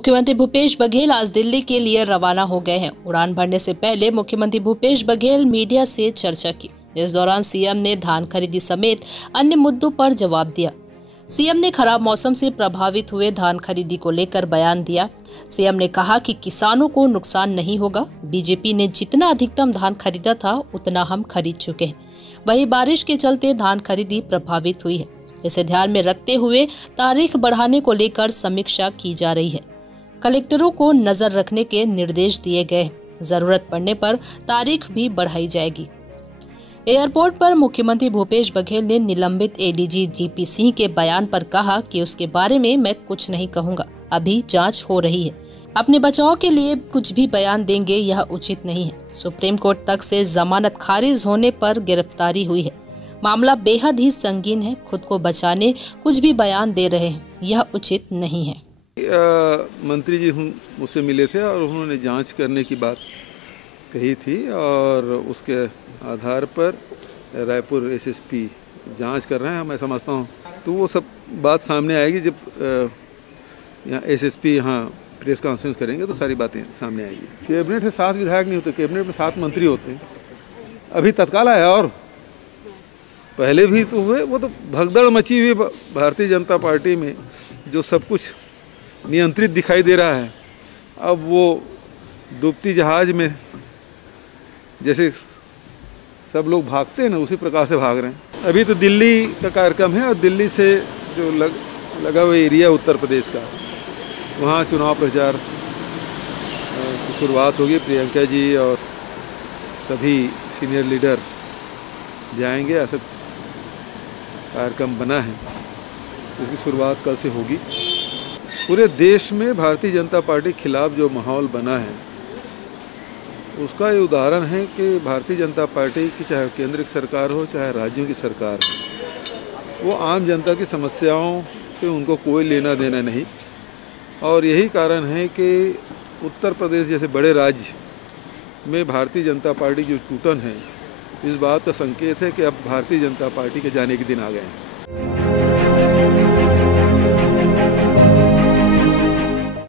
मुख्यमंत्री भूपेश बघेल आज दिल्ली के लिए रवाना हो गए हैं। उड़ान भरने से पहले मुख्यमंत्री भूपेश बघेल मीडिया से चर्चा की। इस दौरान सीएम ने धान खरीदी समेत अन्य मुद्दों पर जवाब दिया। सीएम ने खराब मौसम से प्रभावित हुए धान खरीदी को लेकर बयान दिया। सीएम ने कहा कि किसानों को नुकसान नहीं होगा। बीजेपी ने जितना अधिकतम धान खरीदा था उतना हम खरीद चुके हैं। वही बारिश के चलते धान खरीदी प्रभावित हुई है। इसे ध्यान में रखते हुए तारीख बढ़ाने को लेकर समीक्षा की जा रही है। कलेक्टरों को नजर रखने के निर्देश दिए गए। जरूरत पड़ने पर तारीख भी बढ़ाई जाएगी। एयरपोर्ट पर मुख्यमंत्री भूपेश बघेल ने निलंबित एडीजी जीपी सिंह के बयान पर कहा कि उसके बारे में मैं कुछ नहीं कहूंगा, अभी जांच हो रही है। अपने बचाव के लिए कुछ भी बयान देंगे यह उचित नहीं है। सुप्रीम कोर्ट तक से जमानत खारिज होने पर गिरफ्तारी हुई है। मामला बेहद ही संगीन है। खुद को बचाने कुछ भी बयान दे रहे हैं, यह उचित नहीं है। मंत्री जी मुझसे मिले थे और उन्होंने जांच करने की बात कही थी और उसके आधार पर रायपुर एसएसपी जांच कर रहे हैं। मैं समझता हूं तो वो सब बात सामने आएगी जब यहाँ एसएसपी यहाँ प्रेस कॉन्फ्रेंस करेंगे तो सारी बातें सामने आएगी। कैबिनेट में 7 विधायक नहीं होते, कैबिनेट में 7 मंत्री होते हैं। अभी तत्काल आया और पहले भी तो हुए। वो तो भगदड़ मची हुई भारतीय जनता पार्टी में, जो सब कुछ नियंत्रित दिखाई दे रहा है। अब वो डूबती जहाज में जैसे सब लोग भागते हैं ना, उसी प्रकार से भाग रहे हैं। अभी तो दिल्ली का कार्यक्रम है और दिल्ली से जो लगा हुआ एरिया उत्तर प्रदेश का, वहाँ चुनाव प्रचार की शुरुआत होगी। प्रियंका जी और सभी सीनियर लीडर जाएंगे। ऐसा कार्यक्रम बना है, इसकी शुरुआत कल से होगी। पूरे देश में भारतीय जनता पार्टी के खिलाफ जो माहौल बना है, उसका ये उदाहरण है कि भारतीय जनता पार्टी की चाहे केंद्र की सरकार हो चाहे राज्यों की सरकार हो, वो आम जनता की समस्याओं से उनको कोई लेना देना नहीं। और यही कारण है कि उत्तर प्रदेश जैसे बड़े राज्य में भारतीय जनता पार्टी जो टूटन है, इस बात का संकेत है कि अब भारतीय जनता पार्टी के जाने के दिन आ गए हैं।